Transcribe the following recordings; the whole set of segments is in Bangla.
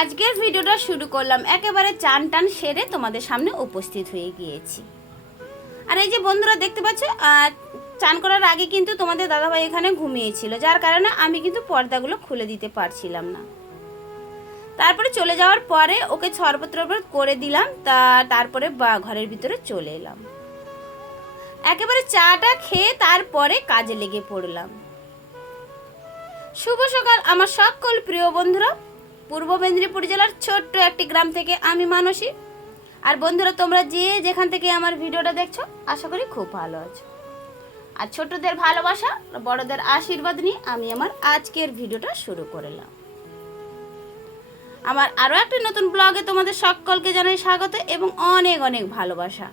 আজকের ভিডিওটা শুরু করলাম একেবারে চান টান সেরে তোমাদের সামনে উপস্থিত হয়ে গিয়েছি। আর এই যে বন্ধুরা দেখতে পাচ্ছ, চান করার আগে কিন্তু তোমাদের দাদাভাই এখানে ঘুমিয়েছিল, যার কারণে আমি কিন্তু পর্দাগুলো খুলে দিতে পারছিলাম না। তারপরে চলে যাওয়ার পরে ওকে ছরপত্র করে দিলাম, তারপরে ঘরের ভিতরে চলে এলাম। একেবারে চাটা খেয়ে তারপরে কাজে লেগে পড়লাম। শুভ সকাল আমার সকল প্রিয় বন্ধুরা। পূর্ব মেদিনীপুর জেলার ছোট্ট একটি গ্রাম থেকে আমি মানসী। আর বন্ধুরা, তোমরা যে যেখান থেকে আমার ভিডিওটা দেখছো আশা করি খুব ভালো আছো। আর ছোটদের ভালোবাসা, বড়দের আশীর্বাদ নিয়ে আমি আমার আজকের ভিডিওটা শুরু করলাম। আমার আরও একটি নতুন ব্লগে তোমাদের সকলকে জানাই স্বাগত এবং অনেক অনেক ভালোবাসা।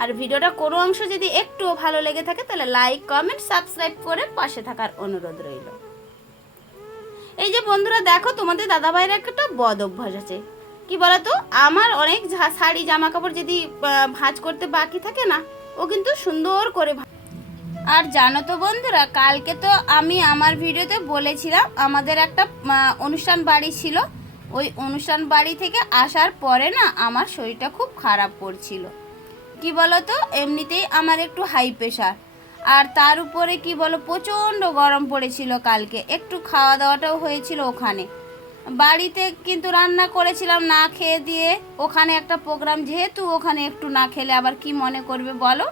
আর ভিডিওটা কোনো অংশ যদি একটুও ভালো লেগে থাকে তাহলে লাইক, কমেন্ট, সাবস্ক্রাইব করে পাশে থাকার অনুরোধ রইল। এই যে বন্ধুরা দেখো, তোমাদের দাদাভাইয়ের একটা বদ অভ্যাস আছে। কি বলতো, আমার অনেক শাড়ি জামা কাপড় যদি ভাঁজ করতে বাকি থাকে না, ও কিন্তু সুন্দর করে। আর জানো তো বন্ধুরা, কালকে তো আমি আমার ভিডিওতে বলেছিলাম আমাদের একটা অনুষ্ঠান বাড়ি ছিল। ওই অনুষ্ঠান বাড়ি থেকে আসার পরে না আমার শরীরটা খুব খারাপ করছিল। কি বলতো, এমনিতেই আমার একটু হাই প্রেশার, আর তার উপরে কি বলো প্রচণ্ড গরম পড়েছিল। কালকে একটু খাওয়া দাওয়াটাও হয়েছিল ওখানে। বাড়িতে কিন্তু রান্না করেছিলাম না খেয়ে দিয়ে। ওখানে একটা প্রোগ্রাম, যেহেতু ওখানে একটু না খেলে আবার কি মনে করবে বলো,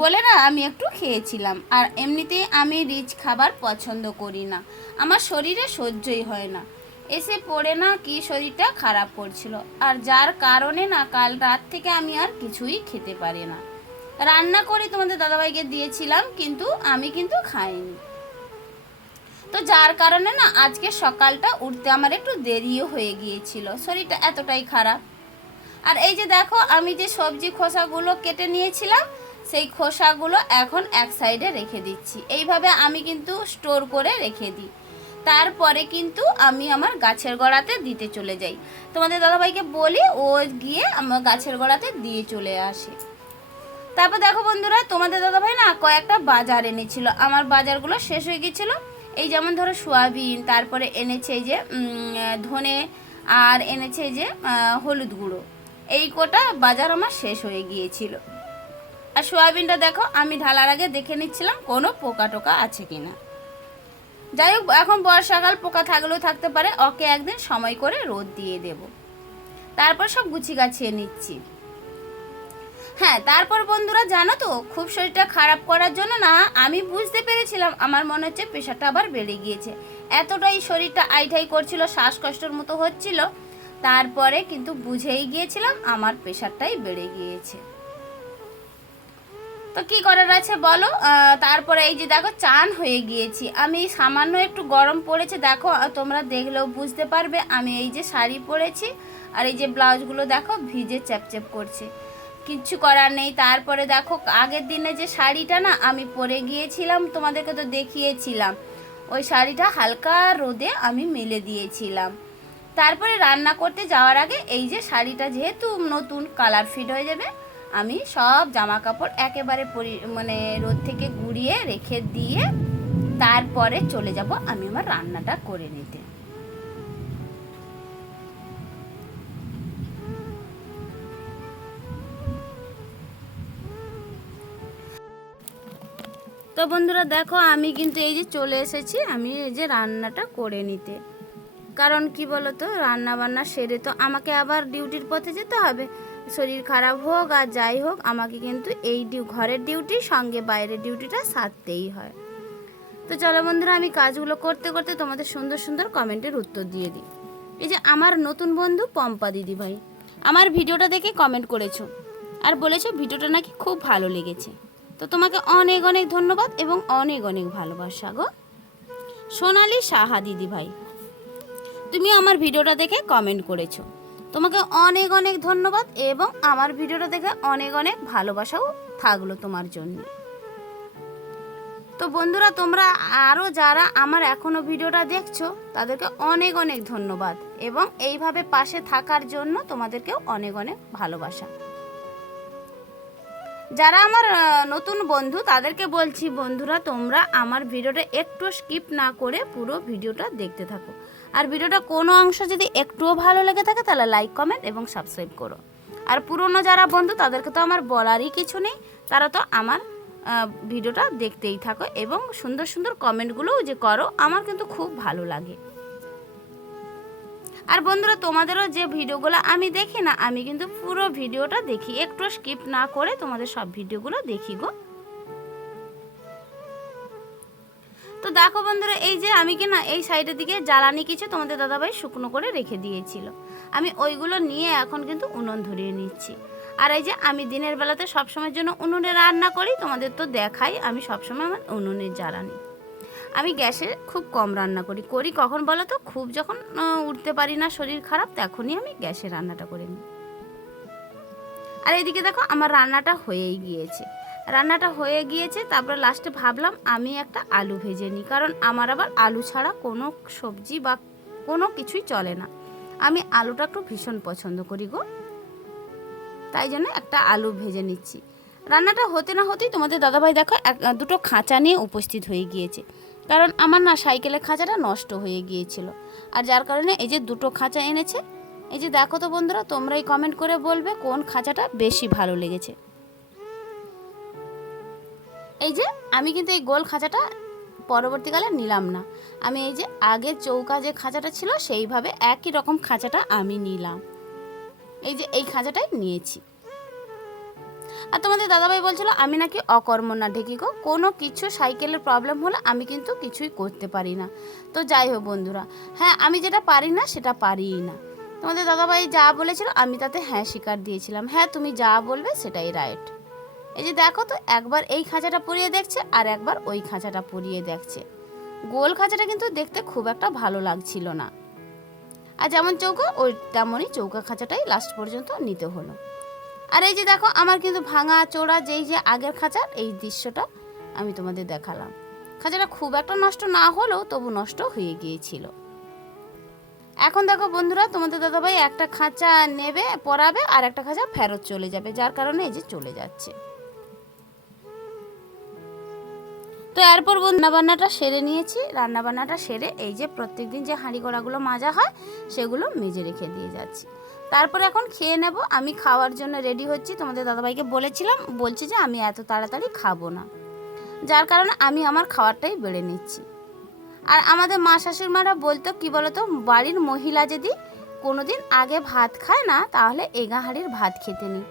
বলে না আমি একটু খেয়েছিলাম। আর এমনিতেই আমি রিচ খাবার পছন্দ করি না, আমার শরীরে সহ্যই হয় না। এসে পড়ে না কি শরীরটা খারাপ করছিল, আর যার কারণে না কাল রাত থেকে আমি আর কিছুই খেতে পারি না। রান্না করে তোমাদের দাদাভাইকে দিয়েছিলাম, কিন্তু আমি কিন্তু খাইনি। তো যার কারণে না আজকে সকালটা উঠতে আমার একটু দেরিও হয়ে গিয়েছিল, শরীরটা এতটাই খারাপ। আর এই যে দেখো, আমি যে সবজি খোসাগুলো কেটে নিয়েছিলাম সেই খোসাগুলো এখন এক সাইডে রেখে দিচ্ছি। এইভাবে আমি কিন্তু স্টোর করে রেখে দিই। তারপরে কিন্তু আমি আমার গাছের গোড়াতে দিতে চলে যাই। তোমাদের দাদাভাইকে বলি ও গিয়ে আমার গাছের গোড়াতে দিয়ে চলে আসে। তারপর দেখো বন্ধুরা, তোমাদের দাদাভাই না কয়েকটা বাজার এনেছিল, আমার বাজারগুলো শেষ হয়ে গিয়েছিল। এই যেমন ধরো সোয়াবিন, তারপরে এনেছে এই যে ধনে, আর এনেছে এই যে হলুদ গুঁড়ো। এই কটা বাজার আমার শেষ হয়ে গিয়েছিল। আর সোয়াবিনটা দেখো আমি ঢালার আগে দেখে নিচ্ছিলাম কোনো পোকা টোকা আছে কিনা। যাই হোক, এখন বর্ষাকাল, পোকা থাকলেও থাকতে পারে, ওকে একদিন সময় করে রোদ দিয়ে দেব। তারপর সব গুছিয়ে গাছিয়ে নিচ্ছি। হ্যাঁ, তারপর বন্ধুরা জানো তো, খুব শরীরটা খারাপ করার জন্য না আমি বুঝতে পেরেছিলাম আমার মনে হচ্ছে প্রেশারটা আবার বেড়ে গিয়েছে। এতটাই শরীরটা আইঠাই করছিল, শ্বাসকষ্টের মতো হচ্ছিল। তারপরে কিন্তু বুঝেই গিয়েছিলাম আমার প্রেশারটাই বেড়ে গিয়েছে। তো কি করার আছে বলো। তারপরে এই যে দেখো চান হয়ে গিয়েছি আমি। সামান্য একটু গরম পড়েছে, দেখো তোমরা দেখলেও বুঝতে পারবে। আমি এই যে শাড়ি পরেছি, আর এই যে ব্লাউজগুলো দেখো ভিজে চ্যাপচ্যাপ করছে, কিচ্ছু করার নেই। তারপরে দেখো, আগের দিনে যে শাড়িটা না আমি পরে গিয়েছিলাম, তোমাদেরকে তো দেখিয়েছিলাম, ওই শাড়িটা হালকা রোদে আমি মেলে দিয়েছিলাম। তারপরে রান্না করতে যাওয়ার আগে এই যে শাড়িটা যেহেতু নতুন, কালার ফিট হয়ে যাবে, আমি সব জামা কাপড় একেবারে রোদ থেকে গুঁড়িয়ে রেখে দিয়ে তারপরে চলে যাব আমি আমার রান্নাটা করে নিতে। তো বন্ধুরা দেখো, আমি কিন্তু এই যে চলে এসেছি আমি এই যে রান্নাটা করে নিতে। কারণ কি বলো তো, রান্না বান্না সেরে তো আমাকে আবার ডিউটির পথে যেতে হবে। শরীর খারাপ হোক আর যাই হোক, আমাকে কিন্তু এই ঘরের ডিউটি সঙ্গে বাইরের ডিউটিটা সারতেই হয়। তো চলো বন্ধুরা, আমি কাজগুলো করতে করতে তোমাদের সুন্দর সুন্দর কমেন্টের উত্তর দিয়ে দিই। এই যে আমার নতুন বন্ধু পম্পা দিদি ভাই আমার ভিডিওটা দেখে কমেন্ট করেছো আর বলেছো ভিডিওটা নাকি খুব ভালো লেগেছে। তো তোমাকে অনেক অনেক ধন্যবাদ এবং অনেক অনেক ভালোবাসা গো। সোনালি সাহা দিদি ভাই, তুমি আমার ভিডিওটা দেখে কমেন্ট করেছো, তোমাকে অনেক অনেক ধন্যবাদ এবং আমার ভিডিওটা দেখে অনেক অনেক ভালোবাসাও থাকলো তোমার জন্য। তো বন্ধুরা, তোমরা আরও যারা আমার এখনও ভিডিওটা দেখছো তাদেরকে অনেক অনেক ধন্যবাদ এবং এইভাবে পাশে থাকার জন্য তোমাদেরকেও অনেক অনেক ভালোবাসা। যারা আমার নতুন বন্ধু তাদেরকে বলছি, বন্ধুরা তোমরা আমার ভিডিওটা একটু স্কিপ না করে পুরো ভিডিওটা দেখতে থাকো। আর ভিডিওটা কোনো অংশ যদি একটুও ভালো লেগে থাকে তাহলে লাইক কমেন্ট এবং সাবস্ক্রাইব করো। আর পুরনো যারা বন্ধু তাদেরকে তো আমার বলারই কিছু নেই, তারা তো আমার ভিডিওটা দেখতেই থাকো এবং সুন্দর সুন্দর কমেন্টগুলোও যে করো আমার কিন্তু খুব ভালো লাগে। আর বন্ধুরা তোমাদেরও যে ভিডিওগুলো আমি দেখি না, আমি কিন্তু পুরো ভিডিওটা দেখি, একটু স্কিপ না করে তোমাদের সব ভিডিওগুলো দেখি গো। তো দেখো বন্ধুরা, এই যে আমি কি না এই সাইডের দিকে জ্বালানি কিছু তোমাদের দাদাভাই শুকনো করে রেখে দিয়েছিল, আমি ওইগুলো নিয়ে এখন কিন্তু উনুন ধরিয়ে নিচ্ছি। আর এই যে আমি দিনের বেলাতে সবসময়ের জন্য উনুনে রান্না করি, তোমাদের তো দেখাই আমি সবসময় আমার উনুনের জ্বালানি। আমি গ্যাসে খুব কম রান্না করি কখন বলো তো, খুব যখন উঠতে পারি না, শরীর খারাপ, তখনই আমি গ্যাসে রান্নাটা করে নিই। আর এইদিকে দেখো আমার রান্নাটা হয়েই গিয়েছে। তারপরে লাস্টে ভাবলাম আমি একটা আলু ভেজে নিই, কারণ আমার আবার আলু ছাড়া কোনো সবজি বা কোনো কিছুই চলে না। আমি আলুটা একটু ভীষণ পছন্দ করি গো, তাই জন্য একটা আলু ভেজে নিচ্ছি। রান্নাটা হতে না হতেই তোমাদের দাদাভাই দেখো দুটো খাঁচা নিয়ে উপস্থিত হয়ে গিয়েছে, কারণ আমার না সাইকেলের খাঁচাটা নষ্ট হয়ে গিয়েছিল, আর যার কারণে এই যে দুটো খাঁচা এনেছে। এই যে দেখো তো বন্ধুরা, তোমরাই কমেন্ট করে বলবে কোন খাঁচাটা বেশি ভালো লেগেছে। এই যে আমি কিন্তু এই গোল খাঁচাটা পরবর্তীকালে নিলাম না, আমি এই যে আগে চৌকা যে খাঁচাটা ছিল সেইভাবে একই রকম খাঁচাটা আমি নিলাম, এই যে এই খাঁচাটাই নিয়েছি। আর তোমাদের দাদাভাই বলছিল আমি নাকি অকর্মণ্যা ঢেকি গো, কোনো কিছু সাইকেলের প্রবলেম হলে আমি কিন্তু কিছুই করতে পারি না। তো যাই হোক বন্ধুরা, হ্যাঁ আমি যেটা পারি না সেটা পারিই না। তোমাদের দাদাভাই যা বলেছিল আমি তাতে হ্যাঁ স্বীকার দিয়েছিলাম, হ্যাঁ তুমি যা বলবে সেটাই রাইট। এই যে দেখো তো, একবার এই খাঁচাটা পুড়িয়ে দেখছে আর একবার ওই খাঁচাটা পুড়িয়ে দেখছে। গোল খাঁচাটা কিন্তু দেখতে খুব একটা ভালো লাগছিল না, আর যেমন চৌকা ওই তেমনই চৌকা খাঁচাটাই লাস্ট পর্যন্ত নিতে হলো। আর এই যে দেখো আমার কিন্তু ভাঙা চোরা যেই যে আগের খাঁচার এই দৃশ্যটা আমি তোমাদের দেখালাম। খাঁচাটা খুব একটা নষ্ট না হলেও তবু নষ্ট হয়ে গিয়েছিল। এখন দেখো বন্ধুরা, তোমাদের দাদাভাই একটা খাঁচা নেবে পরাবে আর একটা খাঁচা ফেরত চলে যাবে, যার কারণে এই যে চলে যাচ্ছে। তো এরপর রান্নাবান্নাটা সেরে নিয়েছি, রান্নাবান্নাটা সেরে এই যে প্রত্যেকদিন যে হাঁড়ি কড়াগুলো মাজা হয় সেগুলো মেজে রেখে দিয়ে যাচ্ছি। তারপর এখন খেয়ে নেব, আমি খাওয়ার জন্য রেডি হচ্ছি। তোমাদের দাদাভাইকে বলেছিলাম, বলছি যে আমি এত তাড়াতাড়ি খাবো না, যার কারণে আমি আমার খাবারটাই বেড়ে নিচ্ছি। আর আমাদের মা শাশুড়িমারা বলতো কি বলতো, বাড়ির মহিলা যদি কোনোদিন আগে ভাত খায় না তাহলে এগা হাঁড়ির ভাত খেতে নেই,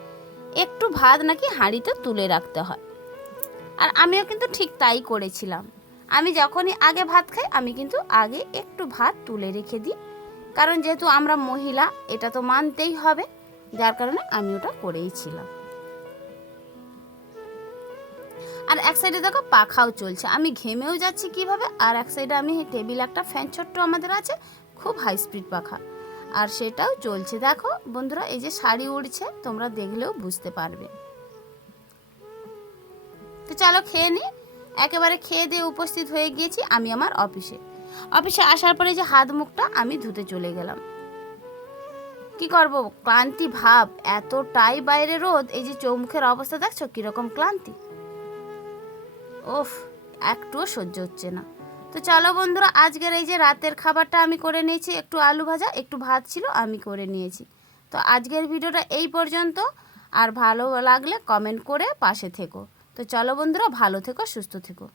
একটু ভাত নাকি হাঁড়িতে তুলে রাখতে হয়। আর আমিও কিন্তু ঠিক তাই করেছিলাম, আমি যখনই আগে ভাত খাই আমি কিন্তু আগে একটু ভাত তুলে রেখে দিই, কারণ যেহেতু আমরা মহিলা এটা তো মানতেই হবে, যার কারণে আমি ওটা করেইছিলাম। আর এক সাইডে দেখো পাখাও চলছে, আমি ঘেমেও যাচ্ছি কিভাবে, আর এক সাইডে আমি টেবিল একটা ফ্যান ছোট্ট আমাদের আছে, খুব হাই স্পিড পাখা, আর সেটাও চলছে। দেখো বন্ধুরা, এই যে শাড়ি উড়ছে তোমরা দেখলেও বুঝতে পারবে। তো চলো খেয়ে নিই। একেবারে খেয়ে দিয়ে উপস্থিত হয়ে গিয়েছি আমি আমার অফিসে আসার পরে যে হাত মুখটা আমি ধুতে চলে গেলাম। কি করব, ক্লান্তি ভাব, এতটাই বাইরে রোদ, এই যে চৌমুখের অবস্থা দেখছো কিরকম ক্লান্তি, ওফ একটুও সহ্য হচ্ছে না। তো চলো বন্ধুরা, আজকের এই যে রাতের খাবারটা আমি করে নিয়েছি, একটু আলু ভাজা একটু ভাত ছিল আমি করে নিয়েছি। তো আজকের ভিডিওটা এই পর্যন্ত, আর ভালো লাগলে কমেন্ট করে পাশে থেকো। তো চলো বন্ধুরা, ভালো থেকো সুস্থ থেকো।